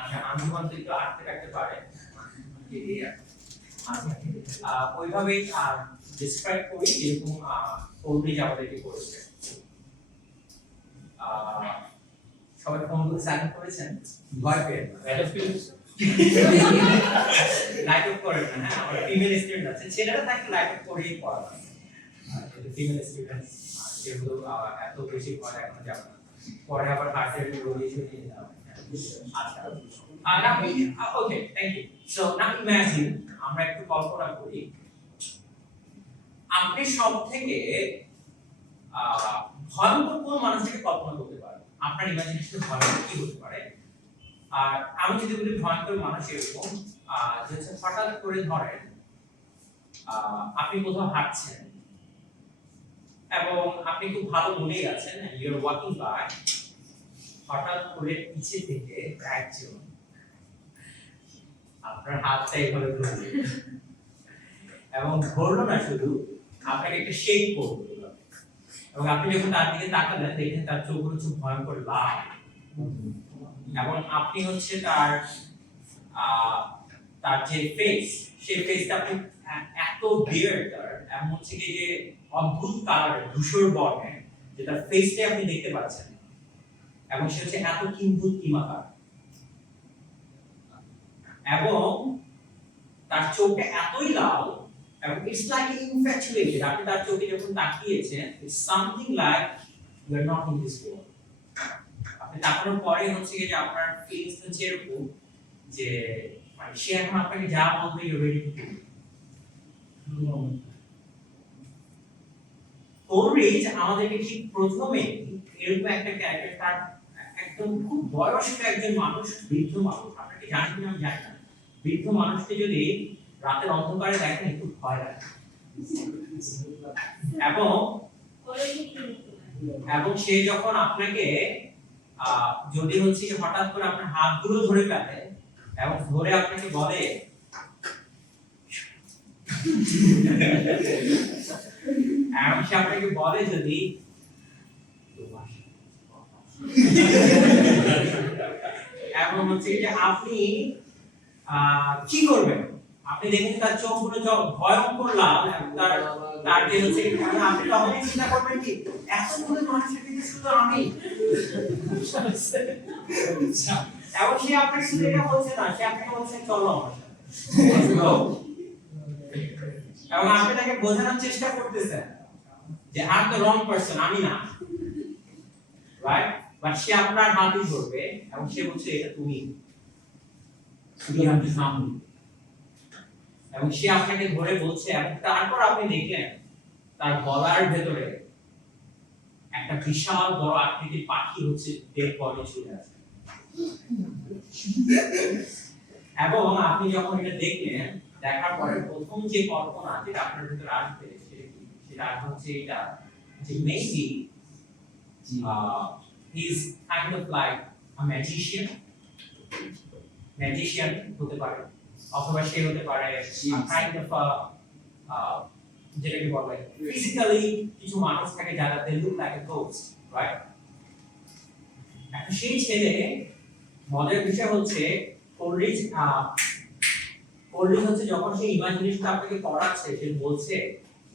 আচ্ছা আন্দোলন একটু আটকে রাখতে পারে ওইভাবে ডিসক্রাইব করি যেরকম কোলব্রিজ আমাদেরকে করেছে। সবাই ফোনগুলো সাইলেন্ট করেছেন, ভয় পেয়ে লাইট অফ করেন না। হ্যাঁ, আমার ফিমেল স্টুডেন্ট আছে, ছেলেরা থাকে লাইট অফ করেই পড়া, ফিমেল স্টুডেন্ট যেগুলো এত বেশি ভয় এখনো যাবে না, পরে আবার হার্টের রোগ ইস্যু নিয়ে যাবে। আচ্ছা okay, thank you. So now imagine, আমরা একটু কল্পনা করি আপনি সব থেকে ভয়ঙ্কর কোন মানুষটাকে কল্পনা করতে পারেন, আপনার ইমাজিনেশনে ভয়ঙ্কর কি হতে পারে। আর আমি যদি বলি ভয়ঙ্কর মানুষ এরকম যে হঠাৎ করে ধরেন আপনি কোথাও হাঁটছেন এবং আপনি খুব ভালো মনেই আছেন, ইউ আর ওয়াকিং বাই, হঠাৎ করে পিছে থেকে একজন আপনার হাতটা এইভাবে ধরল এবং ধরলো না, শুধু আপনাকে একটা শেক করলো এবং আপনি যখন তার দিকে তাকালেন দেখেন তার চোখগুলো খুব ভয়ঙ্কর লাল এবং আপনি হচ্ছে তার তার যে ফেস, সেই ফেসটা আপনি এত বিয়ার্ড তার, এমন হচ্ছে কি যে অদ্ভুত কালারের ধূসর বর্ণের, যে তার ফেসটা আপনি দেখতে পাচ্ছেন এবং সে হচ্ছে এত কিম্ভূত কিমাকার এবং তার চোখটা এতই লাল এবং ইটস লাইক ইনফ্যাচুয়েটেড। আপনি তার চোখে যখন তাকিয়েছেন, it's something like you are not in this world. আপনি তাকানোর পরে হচ্ছে যে আপনার ফিলিংস হচ্ছে এরকম যে মানে সে এখন আপনাকে যা বলবে ইউ রেডি টু ডু। কোলব্রিজ আমাদেরকে ঠিক প্রথমে এরকম একটা ক্যারেক্টার, একদম খুব বয়স্ক একজন মানুষ, বৃদ্ধ মানুষ, আপনাকে জানেন কিনা আমি জানি না, বৃদ্ধ মানুষকে যদি রাতের অন্ধকারে দেখেন একটু ভয় লাগে এবং সে যখন আপনাকে যদি হচ্ছে হঠাৎ করে আপনার হাতগুলো ধরে ফেলে এবং ধরে আপনাকে বলে এবং সে আপনাকে বলে যদি এবং হচ্ছে যে আপনি কি করবেন, আপনি দেখেন তার চোখগুলো ভয়ঙ্কর লাল, তার তার যে হচ্ছে আপনি তখন চিন্তা করবেন কি এতগুলো মানুষের কিন্তু শুধু আমি, এবং সে আপনাকে শুধু এটা বলছে না, সে আপনাকে বলছে চলো আমার সাথে, এবং আপনি তাকে বোঝানোর চেষ্টা করতেছেন যে I am the wrong person, আমি না, রাইট? বাট সে আপনার হাতই ধরবে এবং সে বলছে এটা তুমি, তুমি আমাকে সামনে, এবং সে আপনাকে ধরে বলছে এবং তারপর আপনি দেখলেন তার গলার ভেতরে একটা বিশাল বড় আকৃতির পাখি হচ্ছে ডেড বডি চলে আসে এবং আপনি যখন এটা দেখলেন, দেখার পরে প্রথম যে কল্পনা যেটা আপনার ভিতরে আসবে সেটা হচ্ছে এটা যে maybe he is kind of like a magician হতে পারে, অথবা সে হতে পারে কাইন্ড অফ যেটাকে বলে ফিজিক্যালি কিছু মানুষ থাকে যারা they look like a ghost, right? এখন সেই ছেলে, মজার বিষয় হচ্ছে কোলব্রিজ হচ্ছে যখন সেই ইমাজিনেশনটা আপনাকে পড়াচ্ছে, সে বলছে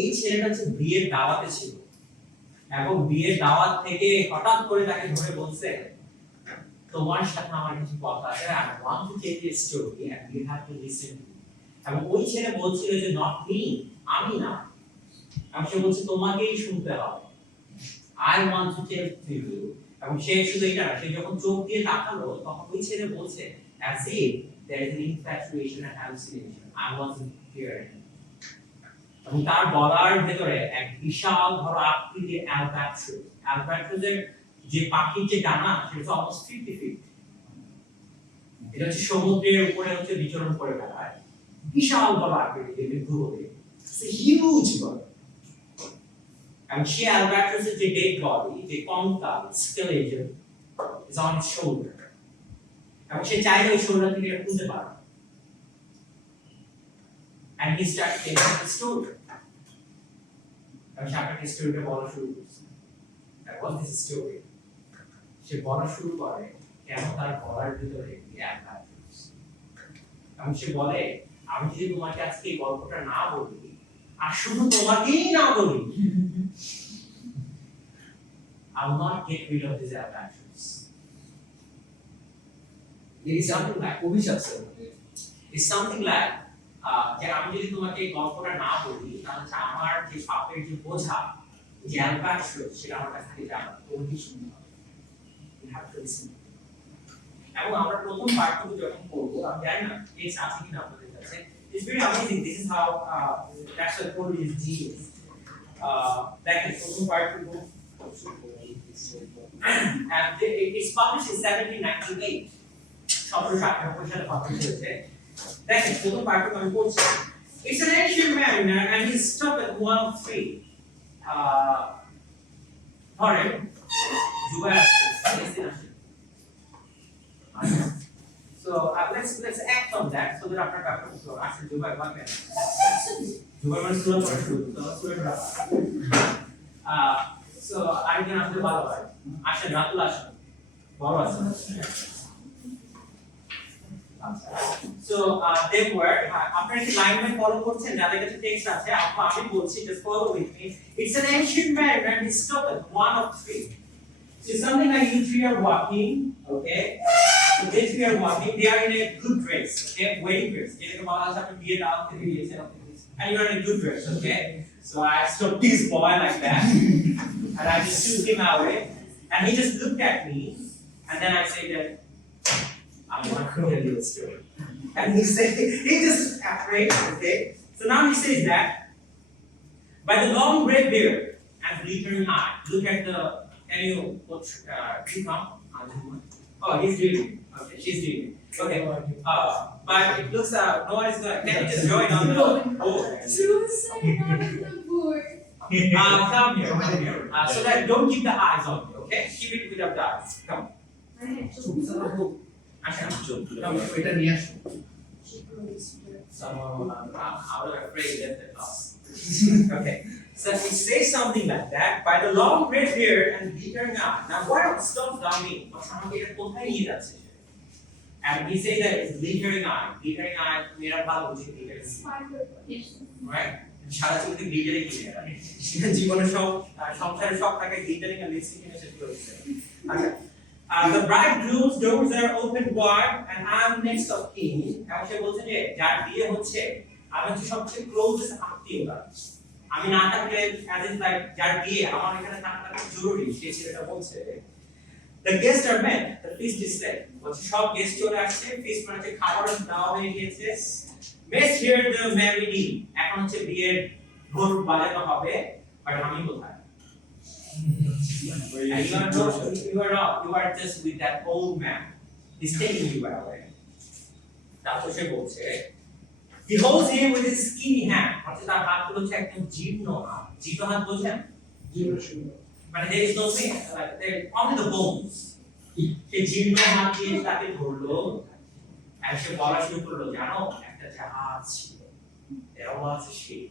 এই ছেলেটা হচ্ছে বিয়ের দাওয়াতে ছিল এবং বিয়ের দাওয়াত থেকে হঠাৎ করে তাকে ধরে বলছে তোমার সাথে আমার কিছু কথা আছে, I want to tell you a story and you have to listen. এবং ওই ছেলে বলছিল যে নট মি, আমি না, এবং সে বলছে তোমাকেই শুনতে হবে, I want to tell to you. এবং সে শুধু এটা না, সে যখন চোখ দিয়ে তাকালো তখন ওই ছেলে বলছে as if there is an infatuation and hallucination, I wasn't hearing. এবং তার গলার ভেতরে এক বিশাল বড় আকৃতির অ্যালবাট্রোসের যে পাখির যে ডানা সেটা অলমোস্ট 50 ফিট, এটা হচ্ছে সমুদ্রের উপরে হচ্ছে বিচরণ করে বেড়ায়, বিশাল বড় আকৃতির দূরবে, it's a huge bird. And she albatros's যে dead body, যে কঙ্কাল skeleton is on its shoulder. এবং সে চাইলে ওই শোল্ডার থেকে এটা খুঁজে পারে। And he started telling the story. এবং সে আপনাকে স্টোরিটা বলা শুরু করছে। That was this story. সে বলা শুরু করে কেন তার গলার ভিতরে গ্যাপ আছে। আমি সে বলে আমি যদি তোমাকে আজকে এই গল্পটা না বলি আর শুধু তোমাকেই না বলি I will not get rid of these attachments. It is something like it's something like যে আমি যদি তোমাকে এই গল্পটা না বলি তাহলে আমার যে পাপের যে বোঝা যে অ্যালবাট্রাস সেটা আমার কাছে থেকে যাবে তোমাকে শুনতে হবে you have to listen. এবং আমরা প্রথম পার্টটুকু যখন করব আমি জানি না এই আছে কিনা আপনাদের কাছে it's very amazing this is how that's the code is genius দেখেন প্রথম পার্টটুকু and it's published in 1798 1798 সালে পাবলিশ হয়েছে দেখেন প্রথম পার্টটুকু আমি পড়ছি it's an ancient mariner and he stopped at 103 ধরেন জুবাই আসছে so let's act on that so that after chapter so after Jubai what can Jubai মানে সুরা পড়া শুরু তো সুরা so I can after ভালো হয় আসেন রাতুল আসেন বড় আছে so they were আপনারা কি লাইনম্যান ফলো করছেন যাদের কাছে টেক্সট আছে আমি বলছি just follow with me it's an ancient man and he stopped at 103 so something like you three are walking okay so they three are walking they are in a good dress okay wedding dress যেটাকে বলা হয় আপনি বিয়ে দাওয়াত থেকে দিয়েছেন and you are in a good dress okay so I stopped this boy like that and I just took him away and he just looked at me and then I said that I want to tell you a story and he said he just afraid okay so now he says that by the long gray beard and glittering eye look at the can you put come oh he's reading okay she's reading okay but it looks no one is going can you just join on the board come here so that don't keep the eyes on me okay keep it without the eyes come এটা নিয়ে আসো someone I was afraid that the class okay so he says something like that by the long gray hair and glittering eye now what stops down me আমাকে এটা কোথায় নিয়ে যাচ্ছে and he says that it's glittering eye মেরা ভালো বুঝি glittering right সারা জীবনে glittering কিনে জীবনে সব সংসারে সব টাকা গ্লিটারিং আর লিপস্টিক কিনে শেষ করেছে আচ্ছা the bridegroom's doors are open wide and I am next of kin এবং সে বলছে যে যার বিয়ে হচ্ছে আমি হচ্ছে সবচেয়ে ক্লোজেস্ট আত্মীয় আমি না থাকলে as in like যার বিয়ে আমার এখানে থাকাটা খুব জরুরি সেই ছেলেটা বলছে the guests are met the feast is set বলছে সব গেস্ট চলে আসছে ফিস্ট মানে হচ্ছে খাবার দেওয়া হয়ে গিয়েছে let's hear the melody এখন হচ্ছে বিয়ের ঢোল বাজানো হবে বাট আমি কোথায় you are just with that old man he's taking you away তারপর সে বলছে he holds him with his skinny hand অর্থাৎ তার হাতগুলো হচ্ছে একদম জীর্ণ হাত বলছেন মানে there is no meat like there is only the bones সে জীর্ণ হাত দিয়ে তাকে ধরলো আর সে বলা শুরু করলো জানো একটা জাহাজ ছিল there was a ship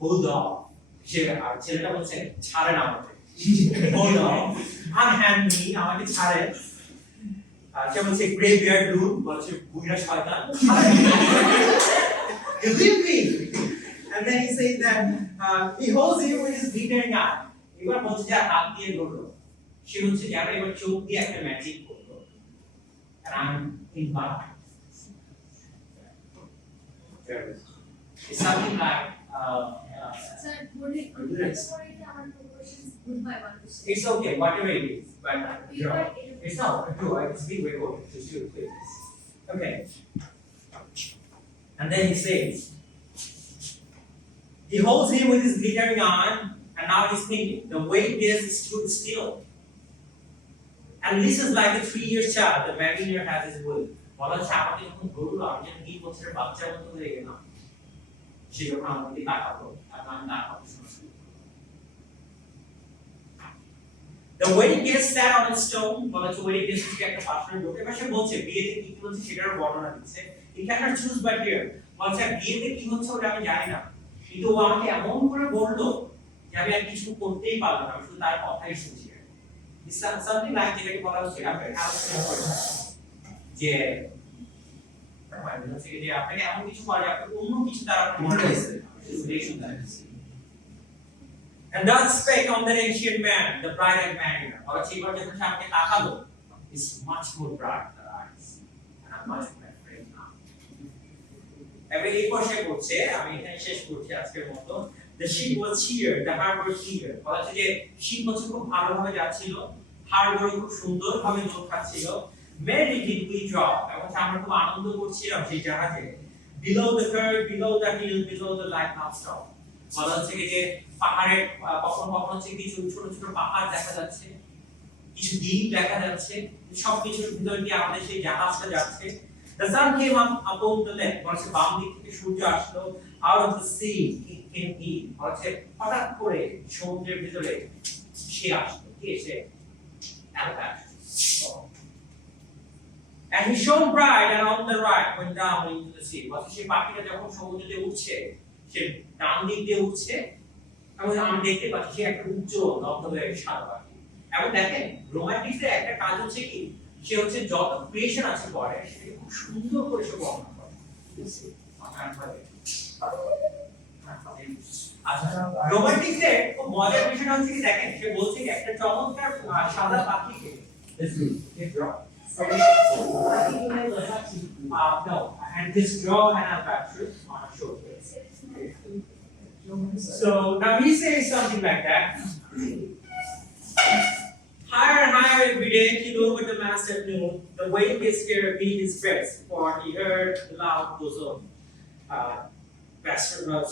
Huda সে আর ছেলেটা বলছে ছাড়ে না আমাকে Huda unhand me আমাকে ছাড়ে সে বলছে গ্রে বিয়ার্ড লুক বলছে বুইড়া শয়তান you leave me and then he says that he holds him with his glittering eye এবার বলছে যে হাত দিয়ে ধরলো সে হচ্ছে জানো এবার চোখ দিয়ে একটা ম্যাজিক করলো and I'm in back it's something like sir it's okay whatever it is but it's not true it's being recorded to shoot please okay and then he says he holds him with his glittering eye and now he's thinking the weight is stood still and listens like a 3-year child the mariner has his will বলা আমাকে যখন ধরলো আমি যেন 2 বছরের বাচ্চার মতো হয়ে গেলাম সে যখন আমাকে তাকালো আর আমি তার কথা শুনছি the wedding guest sat on a stone বলা হচ্ছে wedding guest কে একটা পাথরে ঢোকে বা সে বলছে বিয়েতে কি কি হচ্ছে সেটার বর্ণনা দিচ্ছে he cannot choose but here বলছে বিয়েতে কি হচ্ছে ওটা আমি জানি না কিন্তু ও আমাকে এমন করে বললো যে আমি আর কিছু করতেই পারলাম না আমি শুধু তার কথাই শুনছি something like যেটাকে বলা হচ্ছে আপনাকে আলোচনা করতে যে মানে হচ্ছে যে আপনাকে এমন কিছু করে আপনি অন্য কিছু দ্বারা modernize relation দ্বারা and that spake on the ancient man the bright eyed mariner or চিবার যখন সামনে তাকালো is much more bright than eyes and I'm much more afraid now এবারে এই কোশ্চেন করছে আমি এখানে শেষ করছি আজকের মতো the ship was cheer the harbor clear বলা হচ্ছে যে ship হচ্ছে খুব ভালোভাবে যাচ্ছিল হারবার খুব সুন্দরভাবে নৌ খাচ্ছিল merry did we drop এবং আমরা খুব আনন্দ করছিলাম সেই জাহাজে below the curve below the hill below the lighthouse top বলা হচ্ছে যে পাহাড়ের কখনো কখনো হচ্ছে কিছু ছোট ছোট পাহাড় দেখা যাচ্ছে কিছু দ্বীপ দেখা যাচ্ছে সবকিছুর ভিতর দিয়ে আমাদের সেই জাহাজটা যাচ্ছে the sun came up upon the lake বলছে বাম দিক থেকে সূর্য আসলো out of the sea it came in বলছে হঠাৎ করে সমুদ্রের ভিতরে সে আসলো কে সে and he shone bright and on the right went down into the sea বলছে সেই পাখিটা যখন সমুদ্রে উঠছে সে ডান দিক দিয়ে উঠছে এবং আমি দেখতে পাচ্ছি সে একটা উজ্জ্বল দমদমে সাদা পাখি এবং দেখেন রোমান্টিক্সের একটা কাজ হচ্ছে কি সে হচ্ছে যত ক্রিয়েশন আছে পরে সেটাকে খুব সুন্দর করে সে বর্ণনা করে আচ্ছা রোমান্টিক্সের খুব মজার বিষয়টা হচ্ছে কি দেখেন সে বলছে কি একটা চমৎকার সাদা পাখিকে no, and this draw an albatross on a showcase. So now he says something like that. Higher and higher every day, he over the mast at noon. The wave gets here beat his breast, for he heard the loud bosom.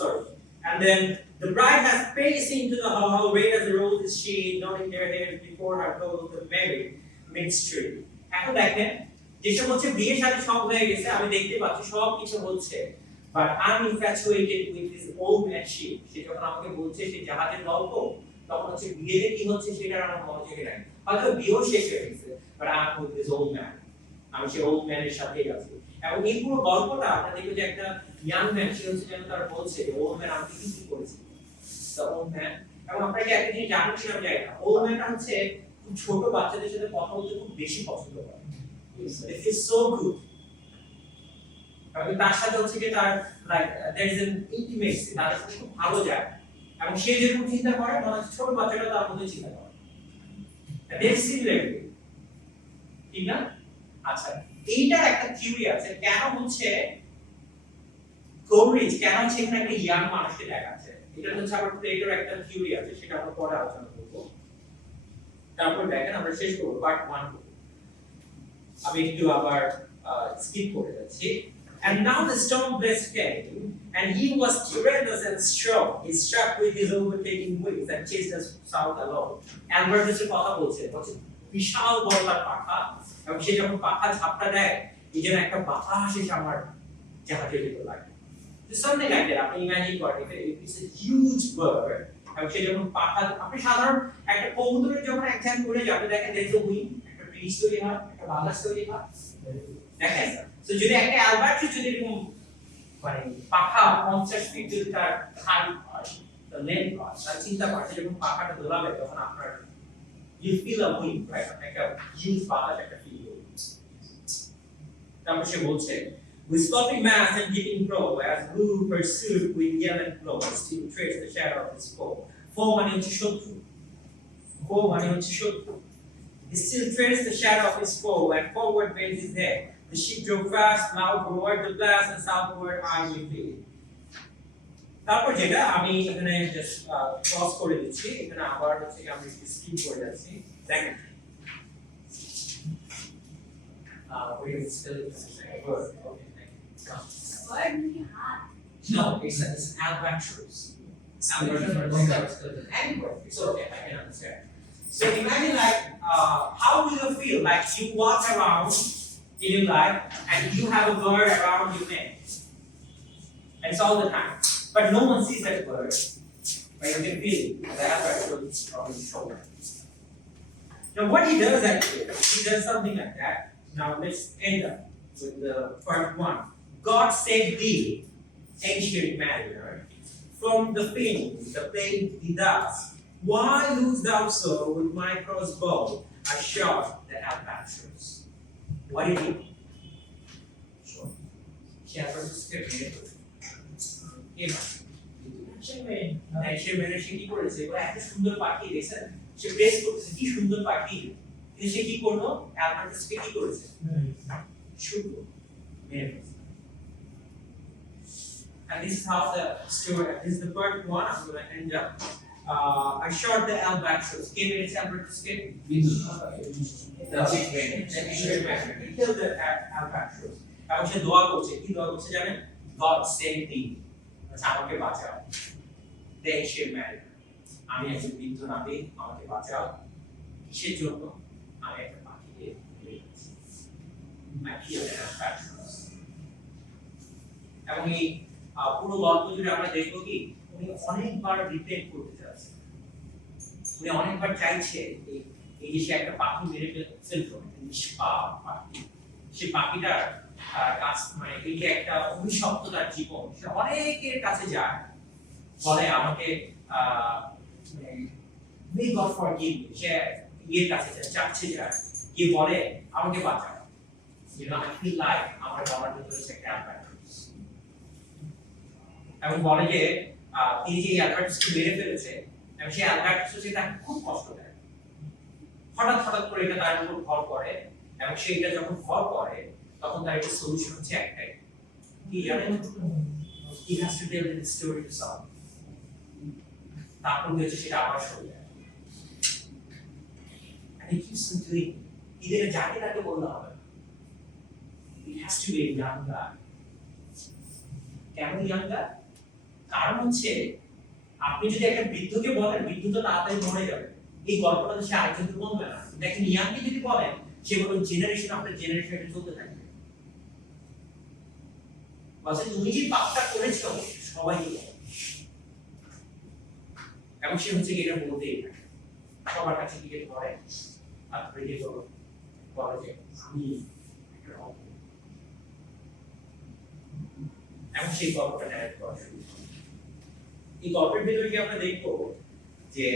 Sorry. And then the bride has paced into the hall, red as the rose is she, nodding their heads before her goes the merry minstrel. এখন দেখেন যেসব হচ্ছে বিয়ের সাথে সব হয়ে গেছে আমি দেখতে পাচ্ছি সব কিছু হচ্ছে but I am infatuated with this old man ship সে যখন আমাকে বলছে সেই জাহাজের গল্প তখন হচ্ছে বিয়েতে কি হচ্ছে সেটা আমার মনোযোগে নাই হয়তো বিয়েও শেষ হয়ে গেছে but I am with this old man আমি সেই ওল্ড ম্যানের সাথেই আছি এবং এই পুরো গল্পটা আপনারা দেখবেন যে একটা ইয়াং ম্যান সে হচ্ছে যেন তার বলছে ওল্ড ম্যান আমি কি করেছি দ্য ওল্ড ম্যান এবং আপনারা কি একটা জিনিস জানেন কিনা আমি জানি না ওল্ড ম্যানটা হচ্ছে খুব ছোট বাচ্চাদের সাথে কথা বলতে খুব বেশি পছন্দ করে it feels so good এবং তার সাথে হচ্ছে কি তার like there is an intimacy তার সাথে খুব ভালো যায় এবং সে যেরকম চিন্তা করে মানে ছোট বাচ্চাটা তার মধ্যে চিন্তা করে very similarly ঠিক না আচ্ছা এইটার একটা থিওরি আছে কেন হচ্ছে কোরিজ কেন হচ্ছে এখানে একটা ইয়াং মানুষকে দেখাচ্ছে এটা হচ্ছে আবার প্লেটোর একটা থিওরি আছে সেটা আমরা পরে আলোচনা করব তারপর দেখেন আমরা শেষ করব পার্ট 1 আমি একটু আবার স্কিপ করে যাচ্ছি and now the storm blast came and he was tremendous and strong he struck with his overtaking wings and chased us south along and we're just কথা বলছে বিশাল বড় তার পাখা এবং সে যখন পাখা ঝাপটা দেয় এই যেন একটা বাতাস এসে আমার জাহাজের ভিতর লাগে something like that আপনি ইমাজিন করেন it's a huge bird এবং সে যখন পাখা আপনি সাধারণ একটা কবুতরের যখন এক জায়গায় উড়ে যাবে দেখেন there is a wing একটা পিচ তৈরি হয় একটা বাতাস তৈরি হয় দেখেন তো যদি একটা অ্যালবার্ট্রাস যদি এরকম মানে পাখা 50 ফিট যদি তার হাইট হয় the length হয় তাহলে চিন্তা করেন যখন পাখাটা দোলাবে তখন আপনার you feel a wind right একটা huge বাতাস একটা ফিল হবে তারপর সে বলছে with flopping masts and dipping prow as blue pursued with yelling blow still trace the shadow of his foe foe মানে হচ্ছে শত্রু he still traced the shadow of his foe and forward bent his head the ship drove fast loud roared the blast and southward eyes we feel তারপর যেটা আমি এখানে just cross করে দিচ্ছি এখানে আবার হচ্ছে আমি স্কিপ করে যাচ্ছি দেখেন we will still word okay no it's an albatross anyway it's okay I can understand so imagine like how will you feel like you walk around in your life and you have a bird around your neck and it's all the time but no one sees that bird but you can feel the albatross on his shoulder now what he does actually he does something like that now let's end up with the part 1 God save thee ancient mariner from the pain the plague he does Why lose thou so with my crossbow? I shot the albatross. What did he do? Sure. সে অ্যালবার্টাসকে মেরে ফেলেছে কে না সে মেরে সে কি করেছে ও এত সুন্দর পাখি দেখছেন সে প্রেস করতেছে কি সুন্দর পাখি কিন্তু সে কি করলো অ্যালবার্টাসকে কি করেছে শুধু মেরে ফেলেছে and this is how the story this is the part 1 I'm going to end up I shot the albatross came in its albatross came the chick man he killed the albatross এবং সে দোয়া করছে কি দোয়া করছে জানেন God save thee আচ্ছা আমাকে বাঁচাও then she married আমি একজন বৃদ্ধ নাবিক আমাকে বাঁচাও কিসের জন্য আমি একটা পাখিকে মেরে ফেলেছি I killed the albatross এবং এই পুরো গল্প জুড়ে আমরা দেখব কি উনি অনেকবার রিপেট করতে যাচ্ছে উনি অনেকবার চাইছে এই যে সে একটা পাখি মেরে ফেলতো নিষ্পাপ পাখি সে পাখিটার কাছ মানে এই যে একটা অভিশপ্ত তার জীবন সে অনেকের কাছে যায় বলে আমাকে may God forgive me সে ইয়ের কাছে যায় চাচ্ছে যায় গিয়ে বলে আমাকে বাঁচাও you know I feel like আমার বাবার ভিতরে একটা albatross এবং বলে যে তিনি যে অ্যালবার্টাসকে মেরে ফেলেছে এবং সেই অ্যালবার্টাসকে তাকে খুব কষ্ট দেয় হঠাৎ করে এটা তার উপর ভর করে এবং সেইটা যখন ভর করে তখন তার একটা সলিউশন হচ্ছে একটাই কি জানেন he has to tell the story to someone তারপর হচ্ছে সেটা আবার শুরু হয় and he keeps on doing এদের যাকে তাকে বলতে হবে it has to be a young guy কেমন young guy কারণ হচ্ছে আপনি যদি একটা বৃদ্ধকে বলেন বৃদ্ধ তো তাড়াতাড়ি মরে যাবে এই গল্পটা সে আরেকজনকে বলবে না দেখেন ইয়াংকে যদি বলেন সে বলবে জেনারেশন আফটার জেনারেশন এটা চলতে থাকবে বলছে তুমি যে পাপটা করেছো সবাই এবং সে হচ্ছে এটা বলতেই থাকে সবার কাছে কি যেতে করে তারপরে যে বলে যে আমি এবং সেই গল্পটা ন্যারেট করা শুরু এই গল্পের ভিতরে কি আমরা দেখবো যে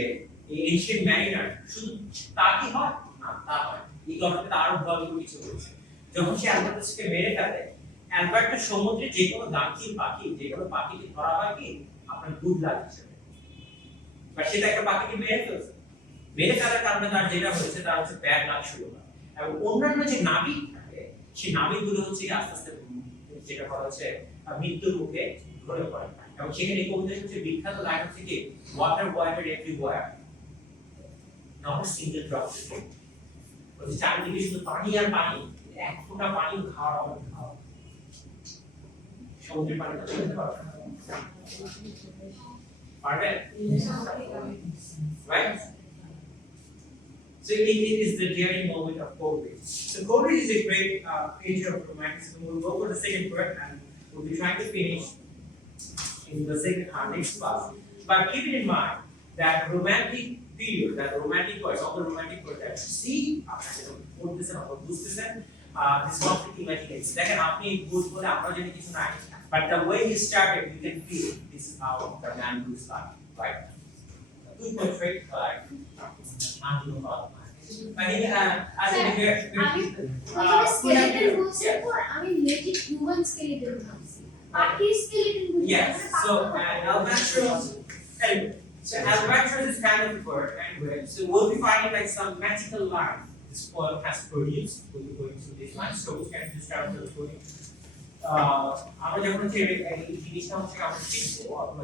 এই এনশিয়েন্ট ম্যারিনার শুধু তা কি হয় না তা হয় এই গল্পে আরো ভয়াবহ কিছু হয়েছে যখন সে অ্যালবার্টাসকে মেরে ফেলে অ্যালবার্টাস সমুদ্রে যে কোনো দাঁড়িয়ে পাখি যে কোনো পাখিকে ধরা হয় কি আপনার গুড লাক হিসেবে বা সেটা একটা পাখিকে মেরে ফেলছে মেরে ফেলার কারণে তার যেটা হয়েছে তার হচ্ছে ব্যাড লাক শুরু হয় এবং অন্যান্য যে নাবিক থাকে সেই নাবিকগুলো হচ্ছে আস্তে আস্তে যেটা বলা হচ্ছে মৃত্যুর মুখে ঢলে পড়ে এবং সেখানে কবিতার সবচেয়ে বিখ্যাত লাইন হচ্ছে কি water water everywhere not single drop বলছে চারিদিকে শুধু পানি আর পানি এক ফোঁটা পানি খাওয়ার অভাব খাওয়া সমুদ্রের পানিটা খেতে পারবে right so it is the daring moment of poetry so poetry is a great creature of romanticism we'll go for the second part and we'll be trying to finish in the second next class but keep it in mind that romantic period that romantic poets all the romantic poets that you see this is not the imagination দেখেন আপনি বুঝ বলে আমরা জানি কিছু নাই but the way he started you can feel this is how the man looks like right good portrait like Najmul I think as a skeleton বলছেন তো আমি লেজিট হিউম্যান স্কেলেটন ভাবছি পাখির স্কেলেটন বুঝি yes so albatross anyway so albatross is kind of a bird anyway so we'll be finding like some magical line this poem has produced we'll be going through these lines so we can just start with the poem আমরা যখন এই জিনিসটা হচ্ছে আমরা শিখবো